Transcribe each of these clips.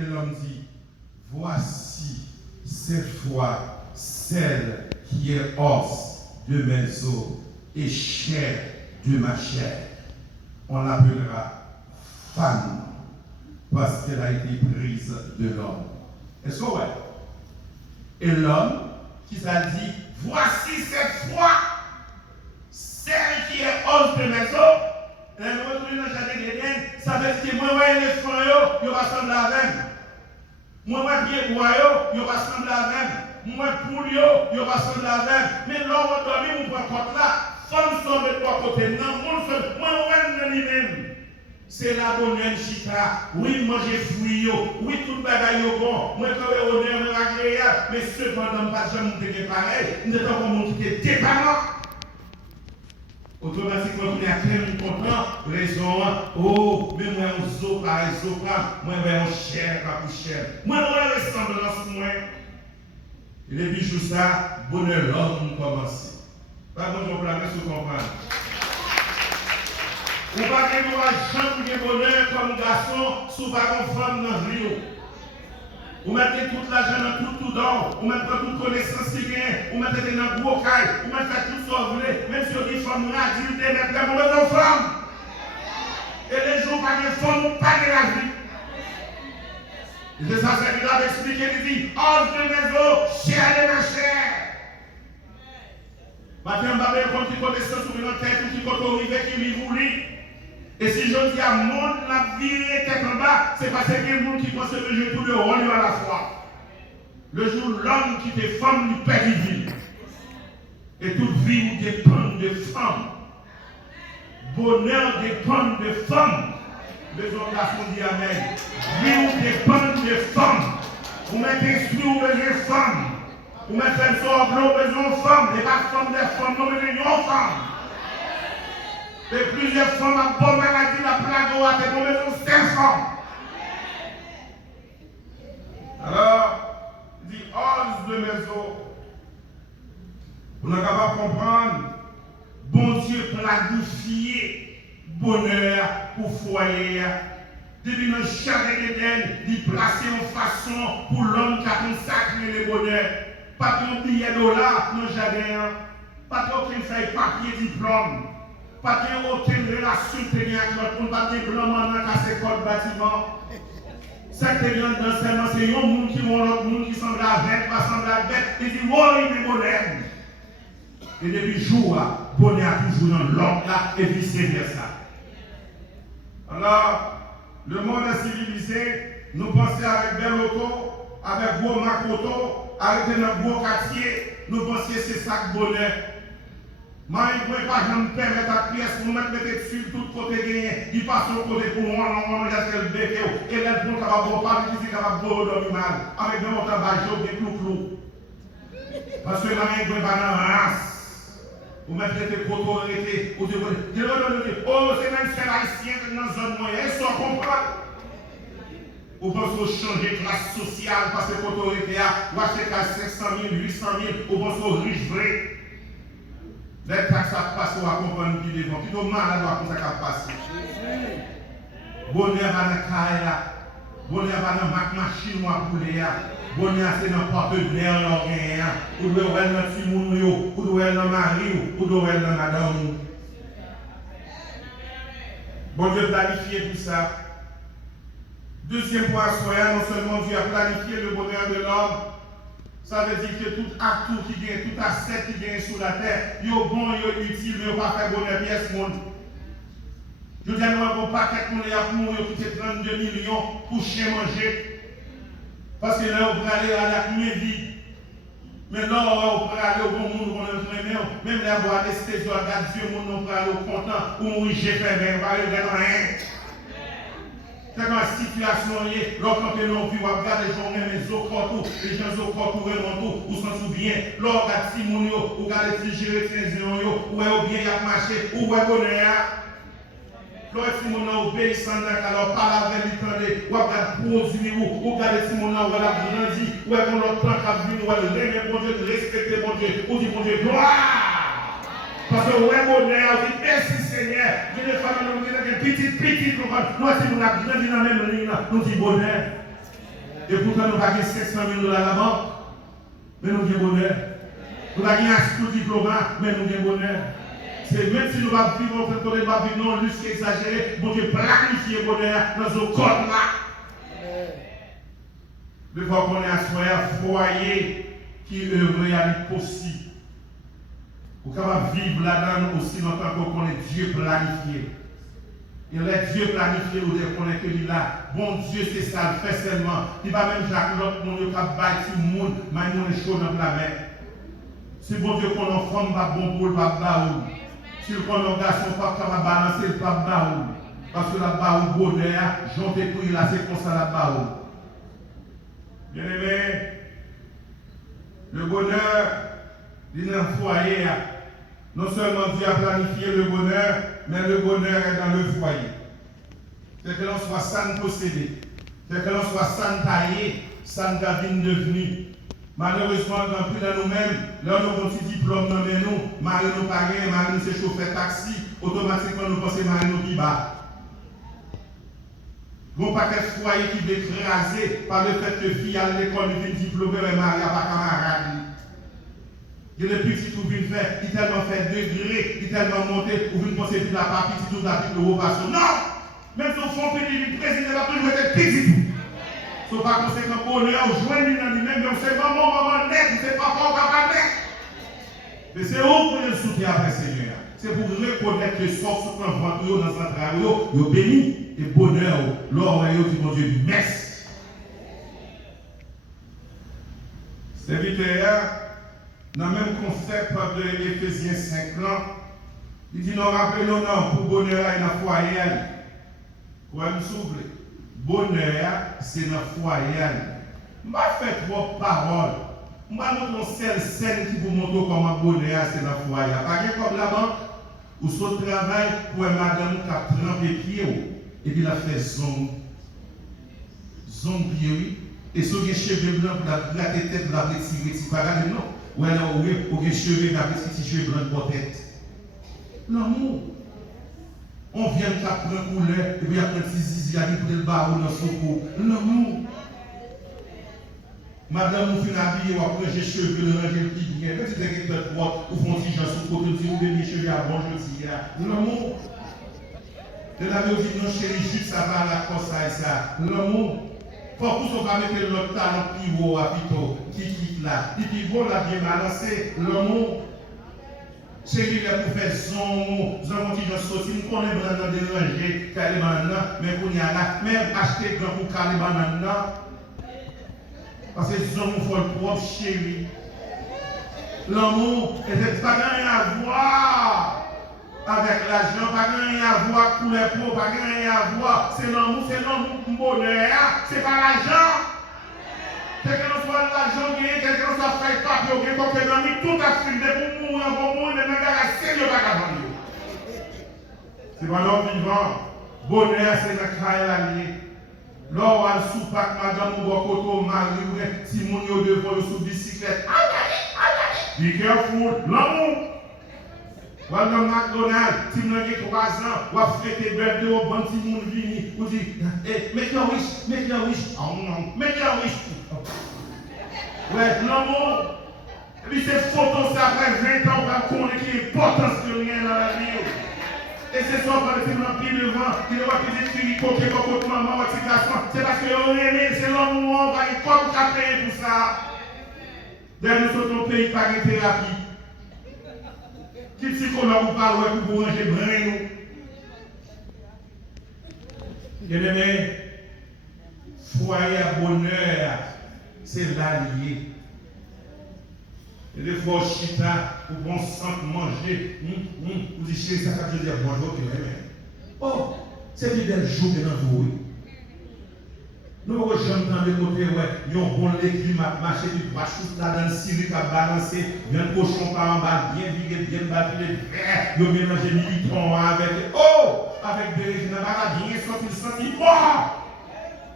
que l'homme dit, voici cette fois celle qui est os de mes os et chair de ma chair. On l'appellera femme parce qu'elle a été prise de l'homme. Est-ce que ouais? Et l'homme qui t'a dit, voici cette fois celle qui est os de mes os. Et nous retournons dans le jardin d'Éden, ça veut dire que moi, l'éléphant, il va sembler avec. Moi, pied bois, il va sembler avec. Moi, poule, il va sembler avec. Mais l'homme a dormi, on prend compte là. Femme sont de trois côtés. Non, moi, lui-même. C'est la bonne chita. Oui, manger fruits, oui, tout le bagage est bon. Moi, quand je suis honneur, agréable. Mais cependant, pas jamais monter pareil. Nous sommes comme on qui est dépendant. Automatiquement, on est tellement content, raison, oh, mais moi, on zo pareil, moi, on cher, pas plus cher. Moi, on ressemblance, moi. Et les bijoux, ça, bonheur, l'homme commence. Pas bon, je vais se comprendre. Ou pas que nous ayons jamais bonheur comme garçon, sous pas une femme dans le rio. Vous mettez tout l'argent dans tout don, vous mettez toute connaissance qui vient, vous mettez dans le gros caille, vous mettez tout ce que vous voulez, même si vous dites femme, adulte, mettez la bonne femme. Et les jours, pas de femme, pas de la vie. Et c'est ça, c'est qu'il a expliqué, il dit, os de mes os, chair de ma chair. Maintenant, je vais prendre une connaissance sur notre tête, qui compte arriver, qui lui voulait. Et si je dis à monde la virée tête en bas, c'est parce qu'il y a des gens qui pensent que je tout le rôle à la fois. Le jour où l'homme qui te femme lui perd une vie. Et toute vie dépend de femme. Bonheur dépend de femme. Les autres garçons disent Amen. Vie dépend de femme. Vous mettez esprit ou besoin de femme. Vous mettez un sort blanc besoin de femme. Et pas femme des femmes, non mais une femme. Et plusieurs femmes à bonne maladie, la plague, à des moments de 5 femmes. Alors, il dit, os de mes os. Vous n'avez pas comprendre, bon Dieu planifié bonheur pour foyer. Depuis le jardin d'Éden, il placé en façon pour l'homme qui a consacré le bonheur. Pas de billet dollar dans le jardin, pas d'aucune feuille papier diplôme. Pas aucune relation technique avec l'autre monde, pas de blanc dans casser code bâtiment. Ça qui est dans seulement, c'est un monde qui voit l'autre monde qui semble avec, pas semble avec, et dit, oh, il est bonheur. Et depuis le jour, bonheur toujours dans l'autre là, et vice-versa. Alors, le monde est civilisé, nous pensons avec bel auto, avec gros macoto, avec un gros quartier, nous pensons que c'est ça le bonheur. Marie ne peut pas me permettre à pièce, nous mettre dessus tout côté gagné, il passe au côté pour moi, on a le bec, et là, pour capable pas, qui est capable de dormir mal, avec un montant bajot, des clou-clou. Parce que Marie ne peut pas dans la race. Vous mettez des poteaux, vous dites, oh, c'est même celle haïtienne dans la zone moyenne, ils sont comprendre. Vous pensez changer de classe sociale parce que l'autorité a acheté 500 000, 800 000, vous pensez riche vrai. Les taxes à passer, on va comprendre qui devant. Plutôt malade, on va passer. Bonheur à la caille, bonheur à la machine, on va pouler. Bonheur c'est dans le porte-bonheur, ou doit être dans le Timoun, ou doit être dans le mari, ou doit être dans madame. Bon Dieu planifié tout ça. Deuxième point, non seulement Dieu a planifié le bonheur de l'homme, ça veut dire que tout atout qui vient, tout asset qui vient sur la terre, il est bon, il est utile, il ne va pas faire bonheur pièce monde. Je dis à nous, un paquet de monde qui mourir, qui fait 32 millions pour chien manger. Parce que là, on peut aller à la vie. Mais là, on peut aller au bon monde, on peut aller même là, on va anesthésie, on regarde Dieu, on peut aller au content, ou mourir, j'ai fait, mais on va aller dans rien. C'est dans la situation, lorsqu'on est non plus, on regarde les gens, les autres partout, les gens sont partout, ou s'en souviennent. Lorsqu'on regarde Simon, ou regarde les petits gérétiens, ou est bien, il a marché, ou est bonheur. Lorsque Simon obéissant, alors parle avec lui, ou regarde produire, ou regarde Simon, ou elle a grandi, ou est dans notre temps qui a vu, ou elle aime bon Dieu, respecter bon Dieu, ou dit bon Dieu, gloire. Parce que ouais, bonheur, dit merci Seigneur. Il y a des femmes qui ont dit petit, nous avons grandi dans la même ligne, nous disons bonheur. Et pourtant, nous n'avons pas 500 000 $ à la banque. Mais nous avons bonheur. Nous n'avons pas un school diplomate, mais nous avons bonheur. C'est même si nous ne vivons pas vivre, nous ne vivre non, juste exagéré, bon Dieu planifier bonheur dans ce code là. De fois qu'on est à un foyer qui œuvre et possible. Pour qu'on vivre là-dedans aussi longtemps qu'on est Dieu planifié. Et les Dieu planifié, nous devons que lui là. Bon Dieu, c'est ça, le fait seulement. Il va même Jacques l'autre monde qui a bâti le monde, mais il est chaud dans la mer. Si bon Dieu qu'on en femme, pas bon pour le pape. Si le prolongation pas capable balancer le pape baoul. Parce que la baoul bonheur, j'en ai pris là, c'est comme ça la baoul. Bien aimé, le bonheur, il est dans le foyer. Non seulement Dieu a planifié le bonheur, mais le bonheur est dans le foyer. C'est que l'on soit sans posséder, c'est que l'on soit sans tailler, sans gavine devenu. Malheureusement, dans plus de nous-mêmes, là nous avons un petit diplôme dans nous, Marie nous parie, Marie nous c'est chauffeur taxi, automatiquement nous pensons Marie nous qui bat. Bon paquet de foyer qui est écrasé par le fait que fille à l'école vient diplômée, mais Marie n'a pas camarade. Et le petit tout vient faire, il tellement fait degré, il tellement monté, ou vient penser que la papille, tout la vie de haut passe. Non! Même si on fait le président, il va toujours être petit tout. So par conséquent, bonheur, on joint lui-même, mais on sait maman net, on ne sait pas papa net. Mais c'est où pour le soutien après Seigneur. C'est pour reconnaître que sort sous un ventre dans un travail, il béni et bonheur, l'or et dit mon Dieu, merci. Serviteur, dans le même concept de Éphésiens 5 ans, il dit, non, rappelons non, pour bonheur, il y a un foyer. Pour me souffler. Bonheur, c'est dans le foyer. Je ne vais pas faire trop paroles. Je vais montrer une seule scène qui vous montre comment bonheur, c'est dans le foyer. Pas comme la banque, où ce travail pour une madame qui a trempé les pieds, et puis il a fait zombie, oui. Et sur les cheveux blancs, pour la tête, pour la tirer, c'est pas grave, non. Ou alors, oui, pour les cheveux, pour les petits cheveux blancs pour la tête. L'amour. On vient de prendre couleur, et puis après, petit zizi, il a mis pour le barreau dans son cou. L'amour. Madame, vous finissez habillé, vous prenez les cheveux, le ranger le petit bien. Quand tu es de droite, vous font petit genre sur le côté, vous avez les cheveux à bon, je dis, l'amour. De la vie, dit, non, chérie, juste ça va à la cause, ça et ça. L'amour. Faut que vous mettre l'autre talent pivot à pito, qui quitte là. Et puis, bon, là, bien balancé, l'amour. Chérie, là, pour faire son, nous avons dit dans ce sauce, nous connaissons dans des rangées, carrément, mais qu'on y a là, même acheter grand pour carrément là. Parce que les hommes font le propre chéri. L'amour, c'est pas rien à voir avec l'argent, pas rien à voir avec les pauvres, pas rien à voir. C'est l'amour bonheur, c'est pas l'argent. Quelqu'un soit l'argent, quelqu'un soit fait papier, quelqu'un a mis tout à filmer pour mourir, pour mourir, mais même à sérieux vagabond. C'est pas l'homme vivant. Bonheur, c'est la caille alliée. Lors à soupac, madame ou bokoto, mari, si mon yo devant le sous bicyclette. Be careful, l'amour. Madame McDonald, si vous avez 3 ans, vous avez fait des birthday au bon petit monde vini, vous dites, make your wish, make your wish. Oh non, make your wish. Ouais, l'amour. Et puis ces photos, ça après 20 ans, on va connaître qui est important que rien dans la vie. Et c'est ça, on va le dans le pied devant, il va dire qu'il faut que votre maman ou votre garçon, c'est parce que on aime, c'est l'amour, on va y comme qu'à payer pour ça. D'ailleurs, nous sommes au pays par une thérapie. Qui psychologue vous parle pour vous ranger brin nous? Bien aimé, foyer à bonheur, c'est l'allié. Et des fois, chita, ou bon sang manger, vous dites, chérie, ça veut dire bonjour, puis oh, c'est des belles jours dans vous. Nous, j'aime dans le côté, ouais, nous avons bon l'église, marché, du brachous là dans le Syrie, qui a balancé, bien cochon par en bas, bien viré, bien battu, nous mélangé militant avec, avec des régiments, bien sorti, senti,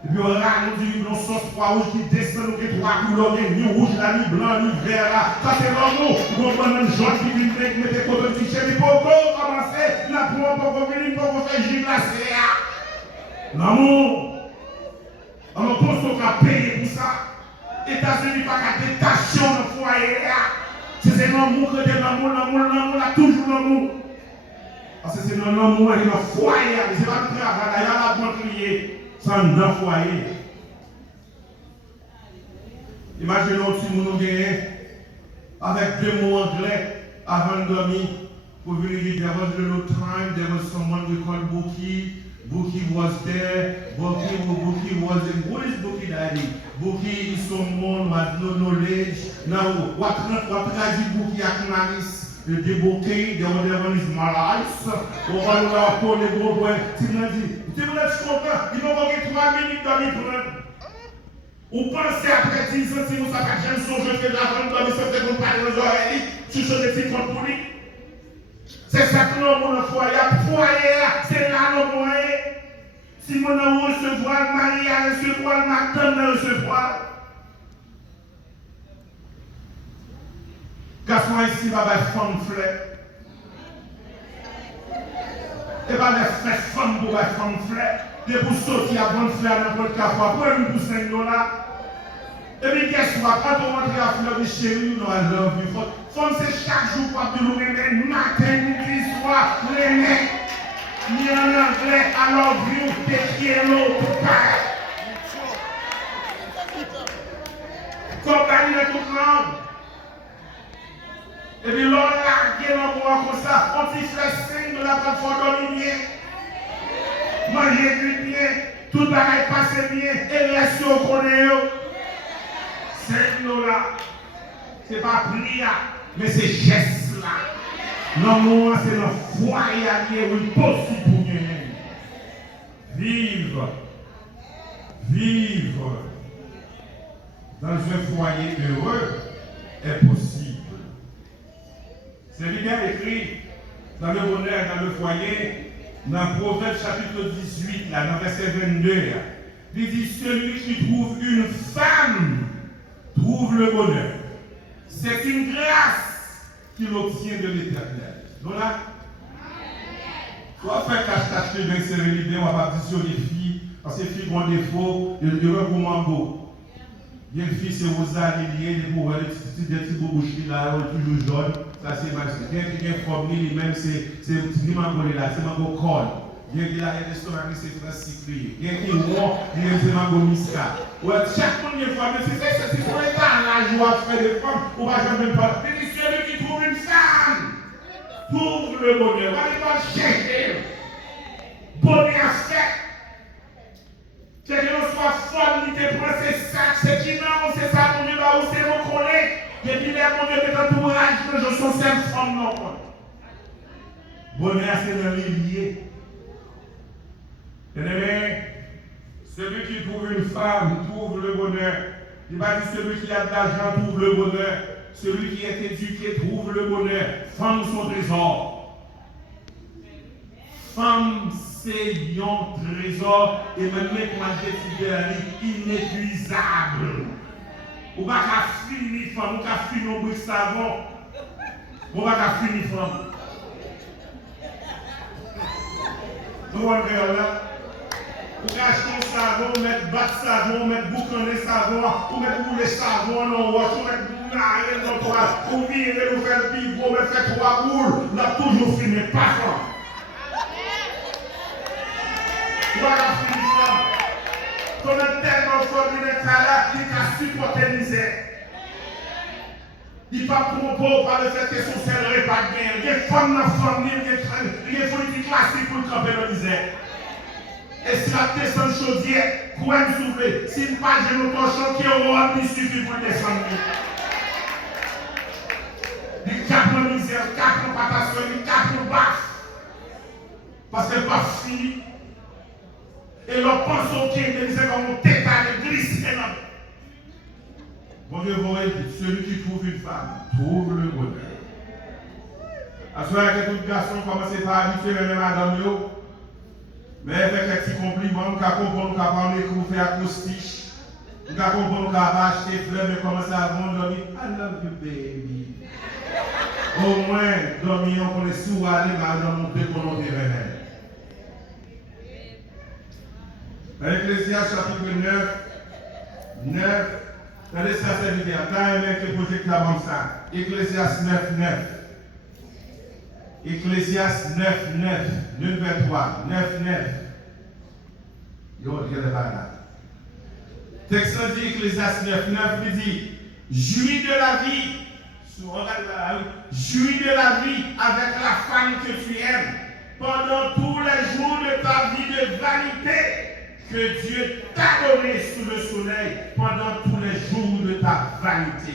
et puis on raconte une sauce 3 rouges qui descend, nous 3 couleurs, ni rouge, là, ni blanc, ni vert, là. Ça c'est l'amour. Nous avons même jaune qui vient avec mettre contre le t-shirt, il faut commencer, là, pour venir, pour faire gymnastique. L'amour. Alors, pense qu'on va payer pour États-Unis pas qu'à détacher dans le foyer. C'est l'amour que l'amour, là, toujours l'amour. Parce que c'est dans l'amour et dans le foyer. C'est pas le travail, d'ailleurs, la bonne crier, c'est dans le foyer. Imaginons si nous gagnons avec 2 mots anglais avant de dormir. For really, there was a little time, there was someone we called Buki. Buki was there. Buki was in. Who is Buki, Daddy? Buki is someone who has no knowledge. Now, what traduit Buki à Knanis? Le débouquet, the other one is Malaise. On va nous avoir les gros points. Si vous êtes content, il va manquer 3 minutes dans les prendre. Ou pensez après 10 ans, si vous savez pas, j'aime son jeu, que l'avant de dormir, ça fait qu'on parle aux oreilles, tu changes des petits comptes pour lui. C'est ça que nous avons dans le foyer. C'est là nos moyens. Si mon amour recevoir, le mari a recevoir, ma tante a recevoir. Garçon ici va faire femme fleur. Et va les faire femme pour faire femme fleur. De pour sortir à bonne fleur n'importe quelle fois. Pour une pour $5. Et puis qu'est-ce qu'on va quand on rentre à fleur de chérie, nous I love you. Femme c'est chaque jour pour nous remettre matin, midi, soir, remettre. Ni en anglais, I love you, te quiero, papa. Compagnie de toute langue. Et puis l'on largue l'endroit comme ça, on s'y fait signe de la plateforme dormir bien. Manger bien, tout bagaille passe bien, et reste au connaît. C'est nous là. C'est pas prière, mais c'est geste là. L'amour, c'est le foyer qui est possible pour gagner. Vivre dans un foyer heureux est possible. C'est bien écrit dans le bonheur, dans le foyer, dans Proverbe chapitre 18, là, dans verset 22. Il dit, celui qui trouve une femme trouve le bonheur. C'est une grâce qu'il obtient de l'Éternel. Voilà. Soit faire cache-cache de l'idée, on va dire sur les filles, parce que les filles ont des défauts, il y a un mango. Il y a une fille, c'est Rosalie, il y a des petits bouchis là, toujours jaune. Ça, c'est mal. Il y a une forme, lui-même, c'est un petit mango là, c'est mango corne. Il y a des restaurants qui c'est francis. Il y a qui rond, il y a des mango misca. Chaque monde est formé, c'est pour les temps, la joie de faire des femmes, on va jamais pas. Mais celui qui trouve une femme, trouve le bonheur. On va pas chercher. Bonheur fait. C'est que l'on soit femme, il te prend ses sacs, c'est qui non, c'est ça, mon Dieu, là où c'est reconnaître. Depuis les mon Dieu, de l'entourage, je suis seule femme, non. Bonheur, c'est dans les liés. Bien-aimé, celui qui trouve une femme trouve le bonheur. Il va dire celui qui a de l'argent trouve le bonheur. Celui qui est éduqué trouve le bonheur. Femme, son trésor. Femme, c'est un trésor. Et même quand inépuisable. On va finir femme, on va finir au bout de savon. On va finir femme. Nous allons là. Pour acheter un savon, mettre bas de savon, mettre boucan de savon, pour mettre boule de savon dans le roche, pour mettre boule dans le toit, pour virer, pour faire le pivot, pour faire 3 boules, on a toujours fini, pas fort. Voilà, fini fort. On est tellement fort, il est là, il a supporté la misère. Il ne pas propos par le fait que son cerveau n'est pas bien. Il y a femme dans femme, il y a politique classique pour le camper dans la misère. Et si la descend chaudière, quoi me souffler? Si une page de nos torchons qui aura il suffit pour descendre. Il cap en misère, cap en patation, il cap en basse. Parce qu'elle n'est pas finie. Et l'on pense au pied de misère comme on tête à l'église. Bon Dieu, vous voyez, celui qui trouve une femme, trouve le bonheur. À ce moment-là, que tout garçon commence par habituer même madame yo. Mais avec un petit compliment, on peut comprendre, on peut parler, on fait acoustique. On peut comprendre, on peut acheter fleurs, mais commencer à vendre, I love you, baby. Au moins, dormir, on est sous aller, dans mon pays, qu'on est réel. Ecclésiaste chapitre 9, Regardez ça, c'est l'idée. Quand un mec qui projette comme ça, Ecclésiaste 9, 9. Ecclésiaste 9, 9. 9, 23. 9, 9. Yo, regardez pas là. Texte dit Ecclésiaste 9, 9, il dit jouis de la vie. Jouis de la vie avec la femme que tu aimes pendant tous les jours de ta vie de vanité que Dieu t'a donné sous le soleil pendant tous les jours de ta vanité.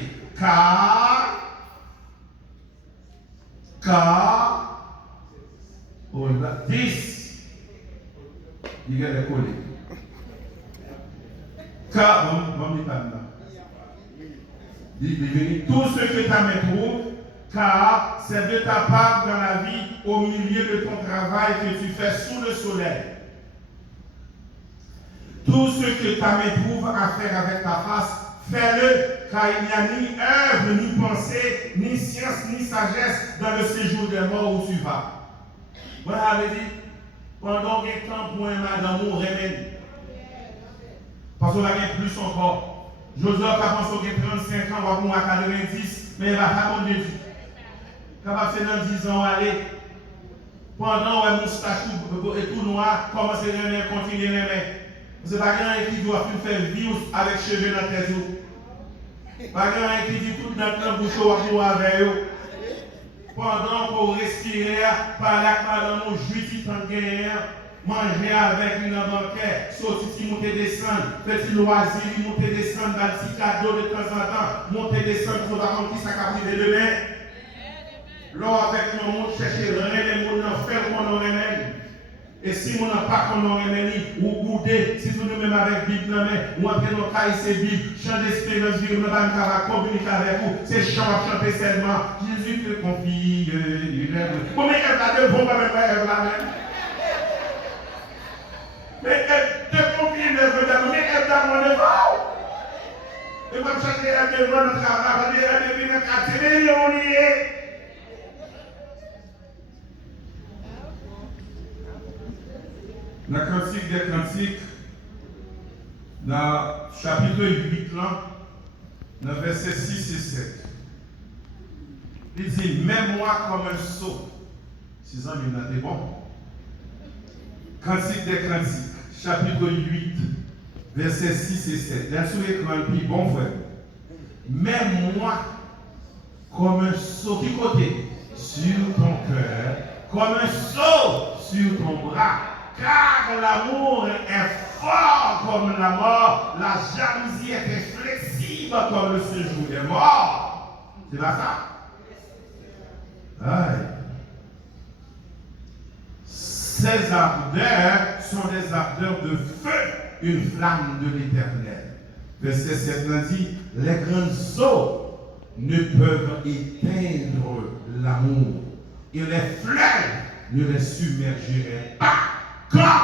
Oh là, 10. Il y a des collègues. Car, tout ce que tu m'éprouves, car c'est de ta part dans la vie, au milieu de ton travail que tu fais sous le soleil. Tout ce que tu m'éprouves à faire avec ta face, fais-le, car il n'y a ni œuvre, ni pensée, ni science, ni sagesse dans le séjour des morts où tu vas. Moi, j'avais dit, pendant quel temps pour un madame ou remède? Parce qu'on a plus encore. Josué a pensé qu'il a 35 ans, on va à 90, mais il va pas bon Dieu. Capable de faire dans 10 ans, aller. Pendant que moustache et tout noir, commencer à continuer à aimer. C'est pas quelqu'un qui doit faire vivre avec cheveux dans la tête. Pas quelqu'un qui dit tout dans le bouche ou avec eux. Pendant qu'on respire, par là, madame, on jouit tant gagnant. Manger avec une banquette, sortir, monter, descendre, petit loisir, monter, descendre, dans le petit cadeau de temps en temps, monter, descendre, pour voir qui ça a pris de demain. Là, avec le monde, chercher rien, les gens faire qu'on en remède. Et si on n'a pas qu'on en remède, ou goûter, si nous même avec Bible, ou après nos cailles, c'est Bible, chant d'espérance, nous va communiquer avec vous, c'est chant à chanter seulement. Jésus te confie, Comment elle va de bon, même elle va même. Mais elle te confie une œuvre d'amour, mais elle dans mon œuvre. Et moi, je cherche à devant notre travail, elle devient un quartier, mais on y est. Dans le Cantique des Cantiques, dans le chapitre 8, dans le verset 6 et 7, il dit, mets-moi comme un sceau. 6 ans, il a été bon. Cantique des Cantiques, chapitre 8, versets 6 et 7. Là, sur l'écran, puis bon frère. Mets-moi comme un sceau qui côté sur ton cœur, comme un sceau sur ton bras. Car l'amour est fort comme la mort, la jalousie est inflexible comme le séjour des morts. C'est pas ça? Aïe. Ces ardeurs sont des ardeurs de feu, une flamme de l'éternel. Verset 7 dit, les grandes eaux ne peuvent éteindre l'amour et les fleuves ne les submergeraient pas. Quand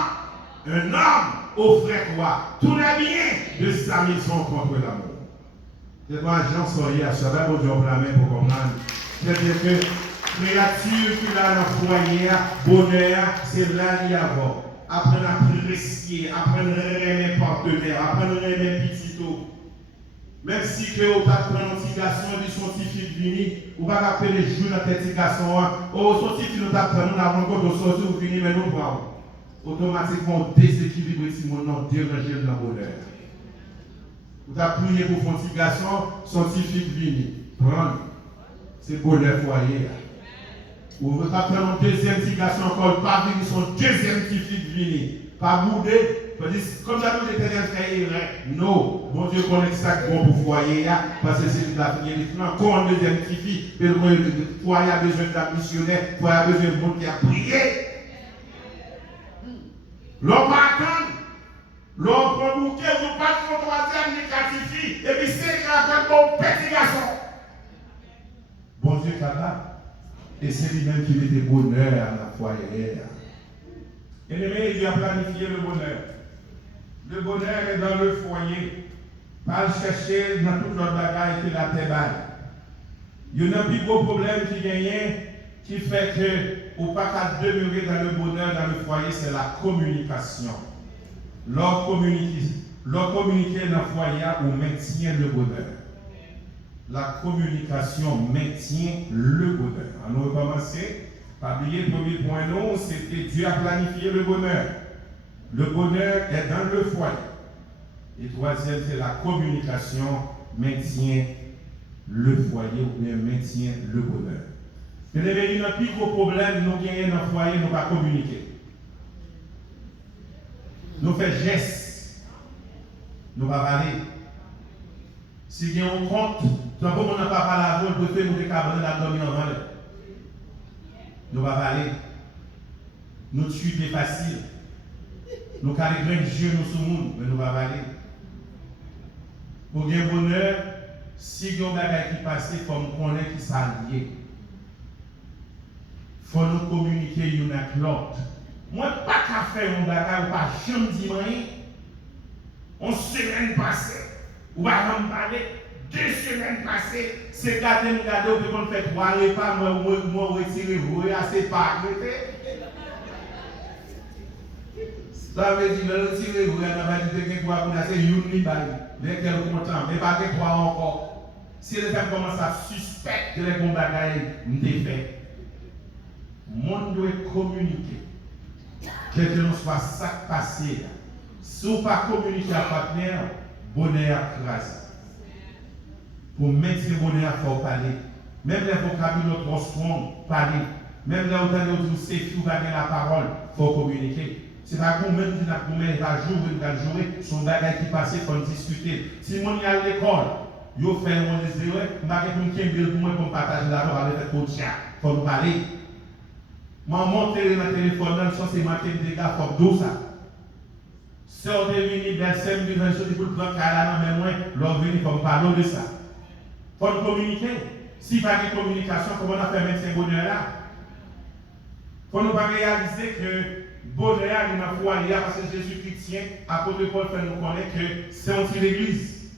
un homme offrait quoi? Tous les biens de sa maison contre l'amour. C'est pas Jean Sorier à ce moment où la main pour comprendre. C'est-à-dire que créature qui a dans le foyer, bonheur, c'est là qu'il y a. Apprendre à apprécier, apprendre à aimer partenaire, apprendre à aimer petit tout. Même si que vous pas prendre un petit garçon du scientifique vini, ou pas appeler les jours dans petit garçon, au scientifique nous apprend, nous avons encore de sortir ou venir, mais nous prenons. Automatiquement déséquilibré si mon nom dérange dans le bonheur. Vous avez prié pour un petit garçon, scientifique vini. Prendre. C'est bonheur foyer. Ou vous avez un deuxième petit garçon encore, pas venir son deuxième petit fille vini. Pas bouder. Comme j'avais l'éternel fait, non. Bon Dieu connaît ça bon pour foyer, parce que c'est la première différence. Encore un deuxième petit fille, le foyer a besoin d'un missionnaire, le foyer a besoin de monde qui a prié. L'homme va attendre. L'homme prend bouquet, vous pas son troisième négatif, et puis c'est qu'il a bon petit garçon. Bon Dieu, là. Et c'est lui-même qui met des bonheurs à la foyer. Et le meilleur, il a planifié le bonheur. Le bonheur est dans le foyer. Pas le chercher dans toute notre bagaille qui la terre. Il y a un plus gros problème qui gagne, qui fait que, ou pas qu'à demeurer dans le bonheur dans le foyer, c'est la communication. L'homme communique Leur communiquer dans le foyer ou maintient le bonheur. La communication maintient le bonheur. On va commencer par oublier le premier point, non, c'était Dieu a planifié le bonheur. Le bonheur est dans le foyer. Et troisième, c'est la communication maintient le foyer ou bien maintient le bonheur. C'est le plus gros problème, nous gagnons dans le foyer, nous ne pas communiquer. Nous faisons gestes, nous ne pas parler. Si il y a un compte, tant qu'on n'a pas parlé avant, nous préférons nous décabaner la dormir en mal. Nous ne pas parler. Nous tuer facile. Nous carrer plein de jeux nous sous le monde, mais nous ne pas parler. Pour gagner bonheur, si il y a un bagage qui passe, il faut nous connaître qui s'allie. Il faut nous communiquer l'un avec l'autre. Moi, pas qu'à faire un bagage, pas jamais dire rien. On semaine passée, ou va me parler, 2 semaines passées, c'est garder, on peut faire 3 repas, moi, retirer, vous assez pas arrêter. Ça veut dire que le retirer, vous avez dit que vous avez une balle, mais qu'elle est content, mais pas que 3 encore. Si les femmes commencent à suspecter les bons bagages, nous fait. Le monde doit communiquer. Quel que soit ça passé, si vous ne pas communiquer à partenaire, bonheur crase. Pour maintenir bonheur, il faut parler. Même les vocabulaires trop strong, parler. Même les autres qui c'est fou gagner la parole, il faut communiquer. C'est pas vous-même qui va jouer, son bagage qui passe, il faut discuter. Si on est à l'école, vous faites un désir, je vais pour partager la parole avec votre chat. Il faut nous parler. Moi, monter dans le téléphone, c'est marqué des gars, il faut ça. Sœur de venir, bercer, me dire, je pour prendre la mais moi, leur venir, il faut parler de ça. Il faut communiquer. Si pas de communication, comment on a fait mettre ce bonheur-là? Il faut nous réaliser que bonheur est dans le foyer, parce que Jésus-Christ tient, apôtre Paul fait nous connaître que c'est aussi l'église.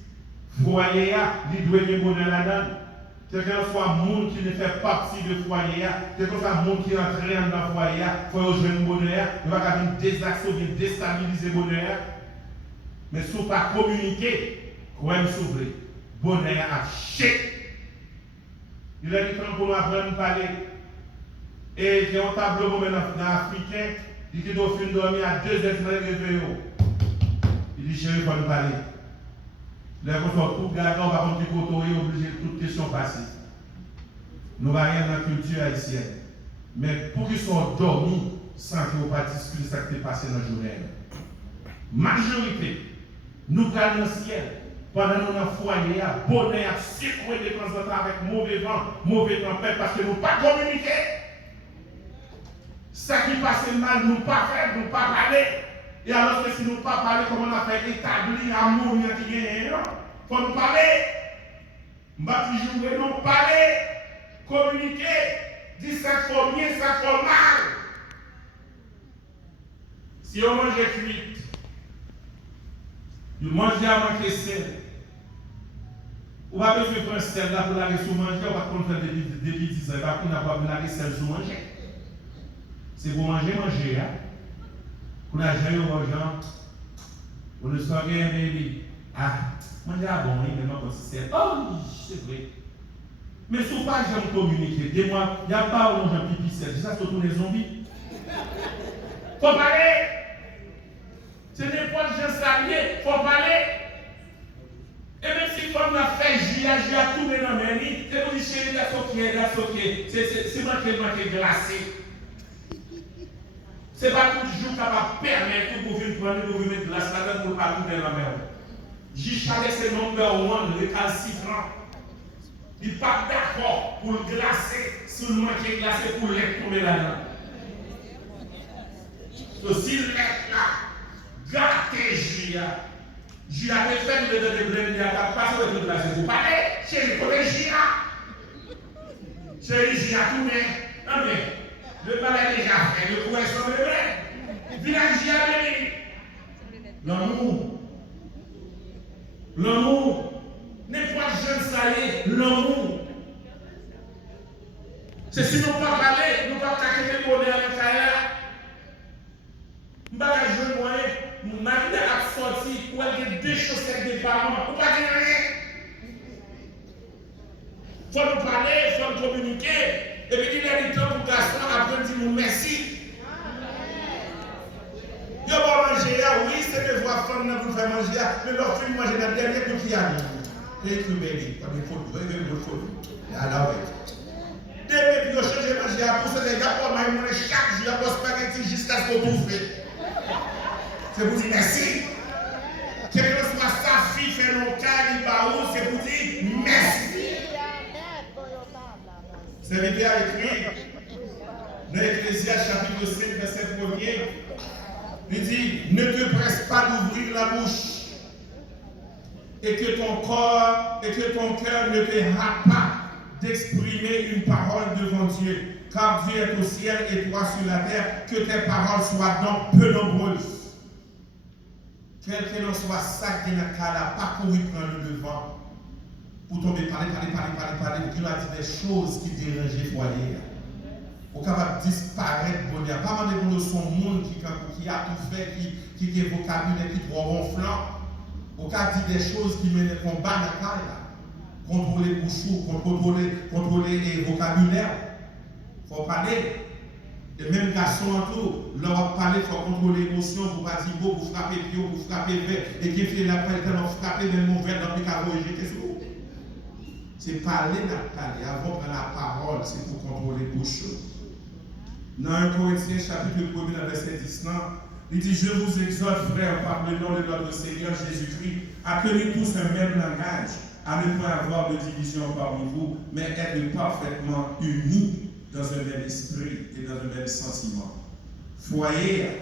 Foyer, il doit y avoir bonheur là-dedans. Quel que soit le monde qui ne fait pas partie du foyer, quel que soit le monde qui entre dans le foyer, il faut jouer le bonheur, il va y avoir une désaction, une déstabiliser le bonheur. Mais si vous ne pas communiquer, vous allez s'ouvrir. Bonheur à chèque. Il a dit pour nous apprendre à parler. Et il y a un tableau dans l'Africain, il dit qu'il doit dormir à 2 heures de réveil. Il dit chérie, il faut nous parler. Les gens tout gardent, on va continuer obligé de toute question passée. Nous ne rien dans la culture haïtienne. Mais pour qu'ils soient dormis sans qu'ils ne pas discuter de ce qui est passé dans la journée. Majorité, nous allons dans le ciel. Pendant que nous dans le foyer, bonheur, secouer de temps en temps avec mauvais vent, mauvais tempête, parce que nous ne pas communiquer. Ça qui passe mal, nous ne pas faire, nous ne pas parler. Et alors que si nous ne pas parler, comment on a fait établir l'amour qui gagne, il faut nous parler. Nous ne pas toujours nous parler, communiquer, dire ça faut bien, ça faut mal. Si on mange cuite, vous mangez à manquer sel. Ou pas besoin de prendre sel là pour la sous manger, on va faire des petits sel, pas pour la sel sous manger. C'est pour manger, hein. Pour la jeune aux gens, on ne soit bien baby. Ah, manger à bon, mais non, c'est oh, c'est vrai. Mais si vous pas jamais communiquer, dis-moi, il n'y a pas où gens pipi sel, c'est ça surtout les zombies. Faut parler. Ce n'est pas de gens saliers, faut parler. Et même si comme on a fait J.A. tout le monde, c'est pour dire chérie, la soquée, c'est marqué glacé. Ce n'est pas tout le jour capable de permettre pour venir prendre pour mettre de la salade pour ne pas tomber dans la mer. J.A. c'est number 1, le calcifrant. Il n'est pas d'accord pour le glacer, seulement qu'il est glacé pour l'être tomber là-dedans. Donc s'il est là, gâtez J.A. J.A. fait le de blé, il n'a pas passé de glacé. Vous parlez, chérie, pour J.A. Chérie, J.A. tout bien. Non mais. Le palais déjà fait, le pouvoir sur le vrai. Village J.A. L'amour. L'amour. N'est pas jeune salé, l'amour. C'est si nous ne pas parler, nous ne pas calculer le bonheur avec ça. Nous ne pas jouer moyen, nous n'avons pas sorti pour aller 2 faut nous parler, il faut nous communiquer. Et puis il a du temps pour garçon après dire nous merci. Yo va manger, oui, c'est de voir femme pour faire manger, mais leur film manger dans le dernier coup qui a mis. C'est écrit bébé, comme il faut, alors oui. Dès que vous changez de manger, pour ça, les gars, pour manger chaque jour, pour spaghetti jusqu'à ce qu'on tout fait. C'est pour dire merci. Quel que soit sa fille, fait nos cas, il va où, c'est pour dire merci. C'est l'idée à écrire dans Ecclésiaste chapitre 5, verset 1er. Il dit, ne te presse pas d'ouvrir la bouche et que ton corps et que ton cœur ne te hâte pas d'exprimer une parole devant Dieu, car Dieu est au ciel et toi sur la terre, que tes paroles soient donc peu nombreuses. Quel que soit ça qui n'a qu'à la parcourir prendre le devant, pour tomber, parler, pour qu'il a dit des choses qui dérangent le foyer. Pour capable disparaître, bonheur. Pas mal de son monde qui a tout fait, qui est vocabulaire, qui est trop ronflant. Pour qu'il dit des choses qui mènent au combat dans la caille. Contrôler bouchou, contrôler les vocabulaire. Il faut parler. Et même garçon en tout, leur parler, il faut contrôler l'émotion, pour pas dire beau, pour frapper pied, pour frapper vert, et qui fait la peine de frapper même mauvais dans le cas où j'étais sur. C'est parler avant de la parole, c'est pour contrôler bouche. Dans 1 Corinthiens chapitre 1 verset 10, il dit, je vous exhorte, frères, par le nom de notre Seigneur Jésus-Christ, à tenir tous un même langage, à ne pas avoir de division parmi vous, mais être parfaitement unis dans un même esprit et dans un même sentiment. Foyer,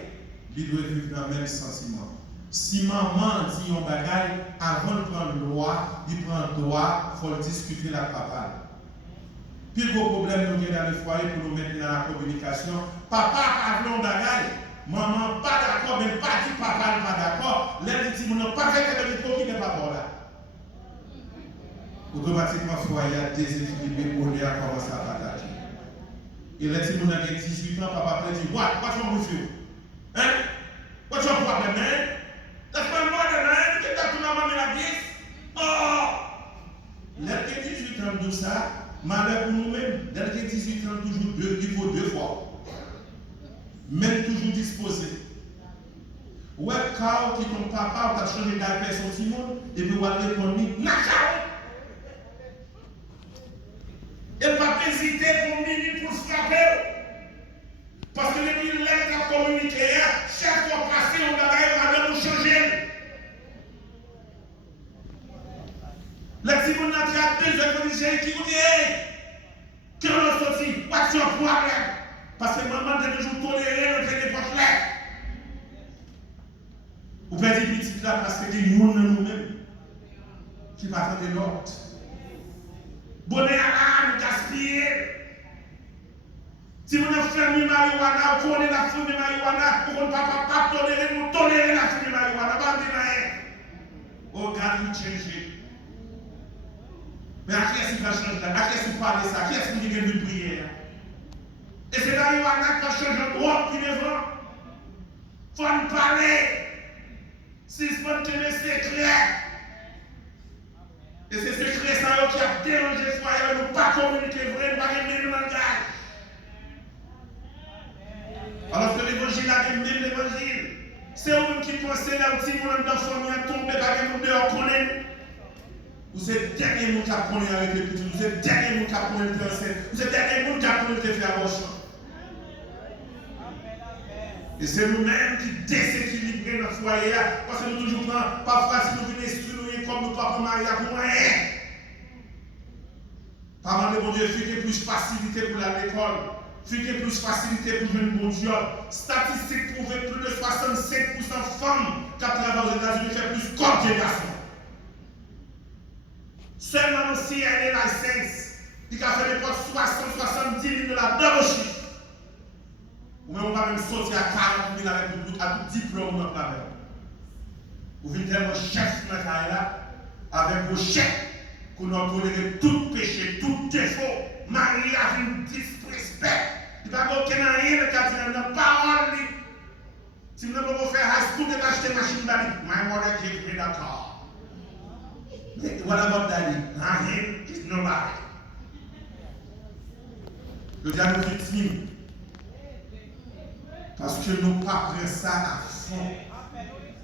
il doit vivre dans le même sentiment. Si maman dit un bagage, avant de prendre loi, il prend loi, il faut discuter la papa. Puis gros problème nous avons dans le foyer pour nous mettre dans la communication. Papa a vu un bagage, maman pas d'accord, mais pas dit papa n'est pas d'accord. L'aide dit, nous n'avons pas fait que le micro qui n'est pas bon là. Automatiquement, le foyer a déséquilibré pour lui à commencer à partager. Et là, si nous avons 18 ans, papa peut dire, what's wrong with you? Hein? What's your problem, man? That's my mother, man. You get that to my mom like this? Oh! L'aide 18 ans de ça, malheur pour nous-mêmes. L'aide 18 ans, toujours il faut deux fois. Même toujours disposé. Ouais, quand ton papa ou t'as changé d'affaire son Simon, et puis on va répondre, Nakao! Et pas hésiter pour minute pour se frapper. Parce que les militaires qui ont communiqué, chaque fois passé, on va nous changer. Les petits gens qui ont deux heures de qui vous disent, hey, qui on a sorti, what's your problem? Parce que maman a toujours toléré notre époque là. Vous pouvez dire petit là parce que c'est nous-mêmes qui partent de l'autre. Bonnet à nous gaspiller. Si vous avez fait une marijuana, vous connaissez la fumée de marijuana, vous ne pouvez pas tolérer la fumée de marijuana. Pas de rien. Oh, God, vous changez. Mais à qui est-ce qui va changer? À qui est-ce qui parle de ça? À qui est-ce qui dit que vous priez? Et c'est la marijuana qui change le droit qui devant. Il faut nous parler. Si ce n'est pas secret. Et c'est ce secret ça qui a dérangé le foyer, nous ne pas communiquer vrai, nous ne pas aimer le langage. Alors que l'évangile a même l'évangile. C'est eux qui pensent là où si mon dans la famille a tombé, par exemple, dehors connaît. Vous êtes dernier monde qui a connu avec les petits, vous êtes dernier monde qui a connu le français, vous êtes dernier monde qui a connu le faire abortion. Et c'est nous-mêmes qui déséquilibrons notre foyer, parce que nous toujours parfois si nous venons instruire comme nous papa Maria pour rien. Par de bon Dieu, fait plus facilité pour l'école, fait plus facilité pour jouer un bon job. Statistiques prouvent que plus de 65% de femmes qui travaillent aux États-Unis font plus comme des garçons. Seulement aussi il y a des licences, il a fait des postes 60-70 000 $ double chiffre. Ou même on va même sortir à 40 000 avec tout diplôme dans la main. Vous venez tellement chef dans la carrière avec vos chefs qu'on a toléré tout péché, tout défaut, mariage, disrespect. Il n'y a pas aucun rien de cas dans la parole. Si vous n'avez pas fait high school, vous avez acheté une machine daddy. My mother gave me that car. What about daddy? Him is nobody. Je dis à nos victimes, parce que nous ne pas pris ça à fond.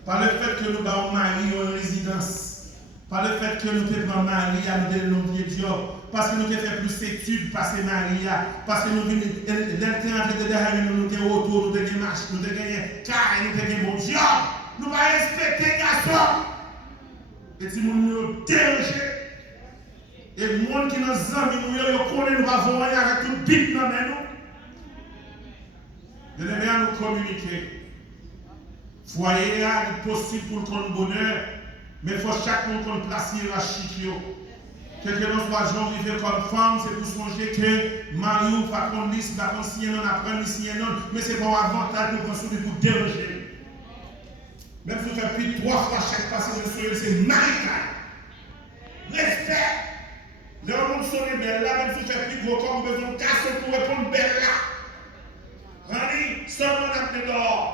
Par le fait que nous avons marié en résidence, par le fait que nous avons marié à nous de job, parce que nous avons fait plus d'études, passer Maria, parce que nous venons de derrière nous, nous avons autour, nous avons marché, nous avons gagné car, nous avons gagné bon job, nous avons respecté les garçons. Et si nous nous dérangeons, et le monde qui nous aime, nous connaissons, nous avons voyé avec tout bip dans nous. Nous devons nous communiquer. Foyer est possible pour le bonheur, mais il faut chaque monde qu'on place hiérarchique. Quel que soit Jean vivre comme femme, c'est pour songer que Mario, pas qu'on lisse, pas qu'on s'y en apprend, s'y en mais c'est pour avantage pour construire pour déranger. Même si vous faites plus 3 fois chaque passage de soirée, c'est marital. Respect. Le monde sonne belle là, même si vous faites plus gros comme besoin de casser pour répondre belle là. Rani, seulement on a dehors.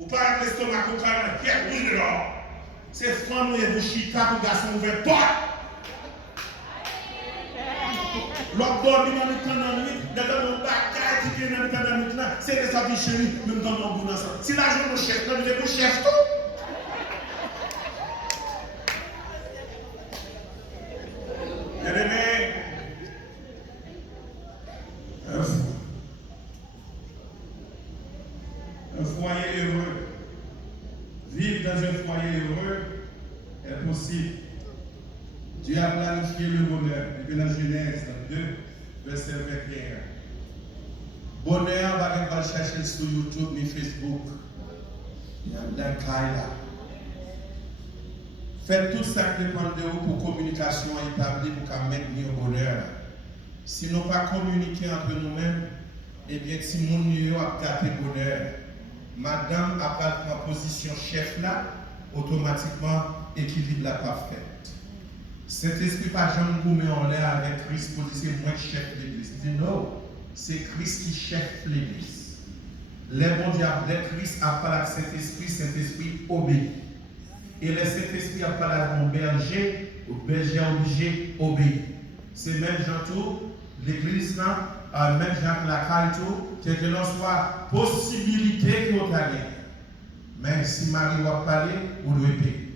Ou pas avec l'estomac au calme, pierre oui dehors. C'est femme et vous chita pour garçon ouvert porte. L'autre bord du monde dans la nuit, dans nos bagages qui viennent dans la nuit là, c'est des sorties chéris, même dans nos bouts ensemble. Si la journée chef, nous devons chef tout. Bien-aimé, un foyer heureux, vivre dans un foyer heureux est possible. Dieu a planifié le bonheur. Depuis la Genèse 2, verset 21. Bonheur, va pas chercher sur YouTube ni Facebook. Il y a un Kaila. Faites tout ça qui dépend de vous pour communication établie pour qu'à maintenir le bonheur. Si nous pas communiquer entre nous-mêmes, eh bien, si mon niveau a gâté le bonheur, madame a pas ma position chef là, automatiquement, équilibre la pas fait. Cet esprit pas jamais gourmet en l'air avec Christ pour dire c'est moi qui chef l'église. Il dit non, c'est Christ qui chef l'église. Les bons diables, les Christ a parlé avec Saint-Esprit obéit. Et le Saint-Esprit a parlé avec mon berger obligé obéit. C'est même Jean tout, l'église là, même Jean la caille tout, quelle que soit possibilité que vous avez. Mais si Marie va parler, vous devez payer.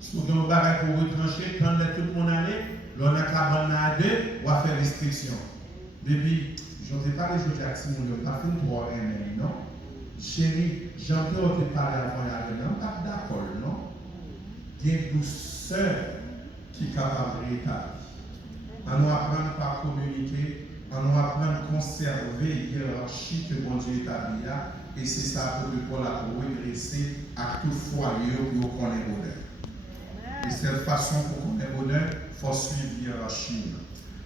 Si vous avez un bagage pour retrancher, prendre tout le monde aller, l'on a cabane à 2, on va faire restriction. Depuis, je ne sais pas les choses à Simon, je ne pas fait pour un non. Chérie, Jean-Pierre te parlé avant y non, pas d'accord, non. Il y a une douceur qui est capable de rétablir. On nous apprendre par communiquer, on nous apprendre à conserver la hiérarchie que bon Dieu établit là, et c'est ça pour le Paul a redresser à tout foyer pour qu'on ait bonheur. De cette façon, pour qu'on ait bonheur, il faut suivre la hiérarchie.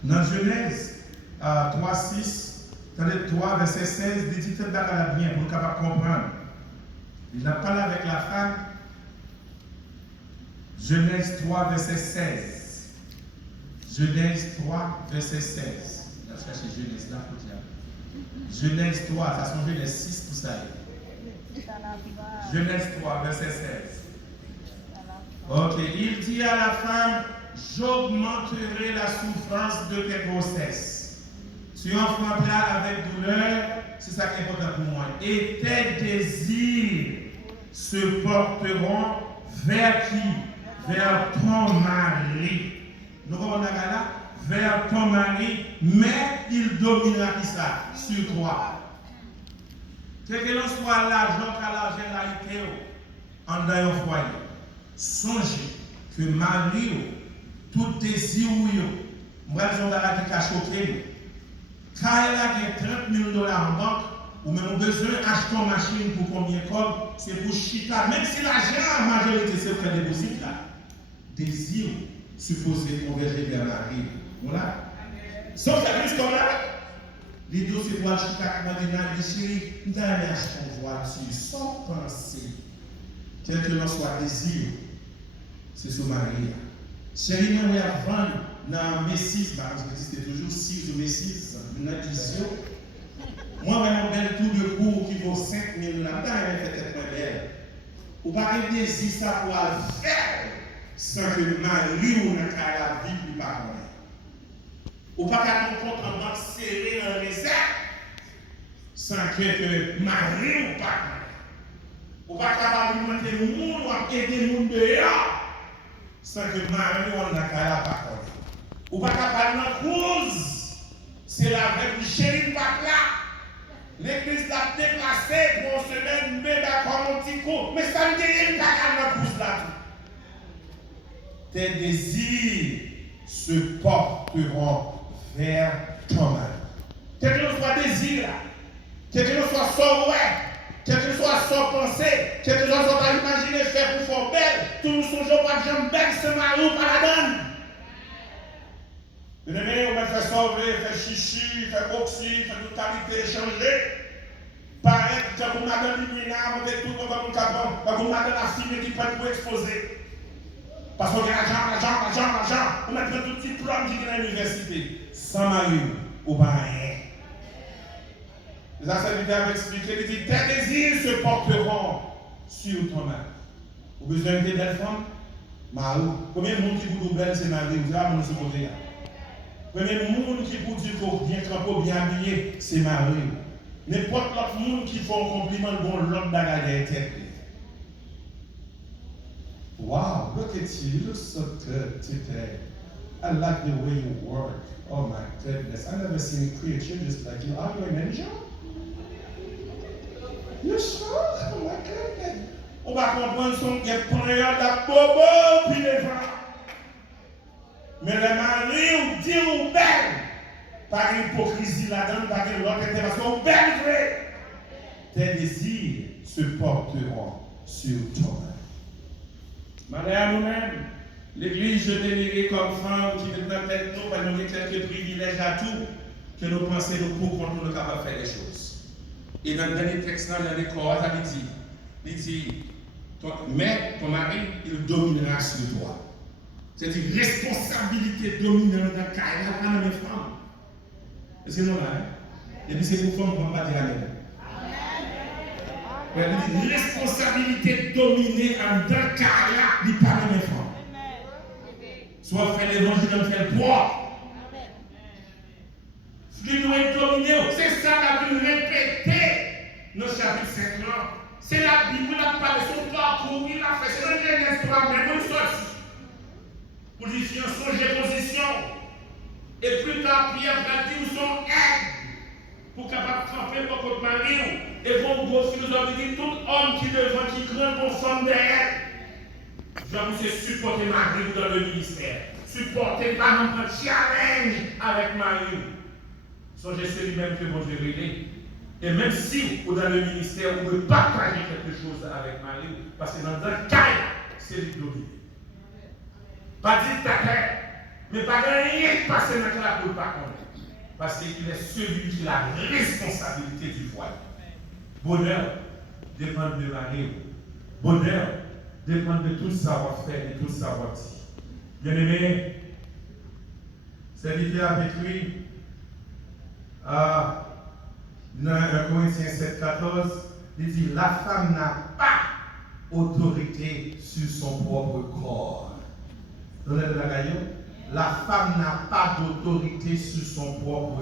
Dans Genèse 3, 6, 3, verset 16, il dit que bien pour nous capable comprendre. Il a parlé avec la femme. Genèse 3, verset 16. Genèse 3, verset 16. Je vais chercher Genèse là pour dire. Genèse 3, ça sont Genèse 6 pour ça. Genèse 3, verset 16. Ok, il dit à la femme, j'augmenterai la souffrance de tes grossesses. Tu enfanteras avec douleur, c'est ça qui est important pour moi. Et tes désirs se porteront vers qui? Vers ton mari. Nous comprenons là? Vers ton mari, mais il dominera qui ça? Sur toi. Quel que soit l'argent qu'à l'argent a été en dans un foyer. Songez que Marie, tout désir ou moi je vais qui a choqué. Quand elle a 30 000 $ en banque, ou même besoin d'acheter une machine pour combien de comme, c'est pour chita. Même si l'argent en majorité c'est pour faire des déposits là. Désir supposé converger vers Marie. Voilà. Sauf que plus comme là, les deux c'est pour acheter un chérie, nous allons acheter une voiture sans penser. Quel que soit désir, c'est sur Marie. Chérie, nous avons dans Messis, parce que c'était toujours 6 ou Messis, dans l'addition. Moi, j'ai un bel tour de cours qui vaut 5 000 là, elle fait être belle. Ou pas un désir ça pour faire sans que Marie ou n'a qu'à la vie, ou pas. Ou pas qu'à ton compte en banque serré en réserve, sans que mari ou pas. Ou pas qu'à alimenter le monde ou aider le monde dehors, sans que mari ou on n'a qu'à pas contre. Ou pas qu'à parler dans cause, c'est la vraie du chéri pas là. L'église l'a déplacé pour une semaine, mais d'accord mon petit coup. Mais ça me dit, il pas qu'à dans cause là. Tes désirs se porteront vers toi-même. Quel que soit désir, quel que soit son ouais, quel que soit son pensée, quel que soit son imaginer faire pour faire belle, tout nous songeons pas de jambes belles, c'est mari ou pas la donne. Bien aimé, on va faire sauver, faire chichi, faire boxer, faire toute qualité échanger. Pareil, quand on a donné l'imina, on va tout dans le cabane, quand on a donné la fille qui peut être exposer. Parce qu'on a l'argent, on a pris tout petit diplôme qui est à l'université. Sans mari ou pas rien. Les serviteurs avaient expliqué, il dit, tes désirs se porteront sur toi-même. Vous avez besoin d'une belle femme? Mari. Combien de monde qui vous dit belle, c'est mari? Vous avez mon côté là. Combien de monde qui vous dit qu'il faut bien tremper, bien habillé, c'est mari. N'importe l'autre monde qui fait un compliment, bon, l'autre bagarre tête. Wow, look at you. You look so good today. I like the way you work. Oh my goodness. I've never seen a creature just like you. Are you an angel? You sure? Oh my goodness. On va comprendre son période de bobo puis les gens. Mais le mari ou dit ou belle. Par hypocrisie là-dedans, par l'autre intervention, belle vraie. Tes désirs se porteront sur toi. Madame nous-mêmes, l'Église, je dénigre comme femme qui ne peut être nous, parce que nous avons quelques privilèges à tout, que nous pensons nous pour qu'on nous capable de faire des choses. Et dans le dernier texte, dans le corps, il dit, mais ton mari, il dominera sur toi. C'est une responsabilité dominante dans le cas, il n'y a pas de femme. Est-ce que nous là? Et puis c'est pour femme qu'on va dire amen. Une responsabilité dominée en deux cas, il n'y a pas de même femme. Soit faire l'évangile, on fait le poids. Ce qui doit être dominé, c'est ça la Bible répétée dans le chapitre 5 là. C'est la Bible qui parle de son parcours, il a fait, c'est dans Genèse 3, mais bon, sorti. Pour dire fiançon, j'ai position. Et plus tard, Pierre va dire son aide. Pour capable de frapper votre mari. Et vos gros philosophes disent tout homme qui devant, qui craint pour femme derrière. Je vous supporter Marie dans le ministère. Supporter par un challenge avec Marie. Songez celui-même que vous révélez. Et même si vous dans le ministère, vous pouvez partager quelque chose avec Marie, parce que dans un cas, c'est lui dominer. Pas dictateur, mais pas rien de passer dans la pour ne pas connaître. Parce qu'il est celui qui a la responsabilité du foyer. Bonheur dépend de Marie. Bonheur dépend de tout savoir-faire, de tout savoir-dire. Bien-aimé, serviteur avec lui, dans 1 Corinthiens 7,14, il dit la femme n'a pas autorité sur son propre corps. Vous avez la femme n'a pas d'autorité sur son propre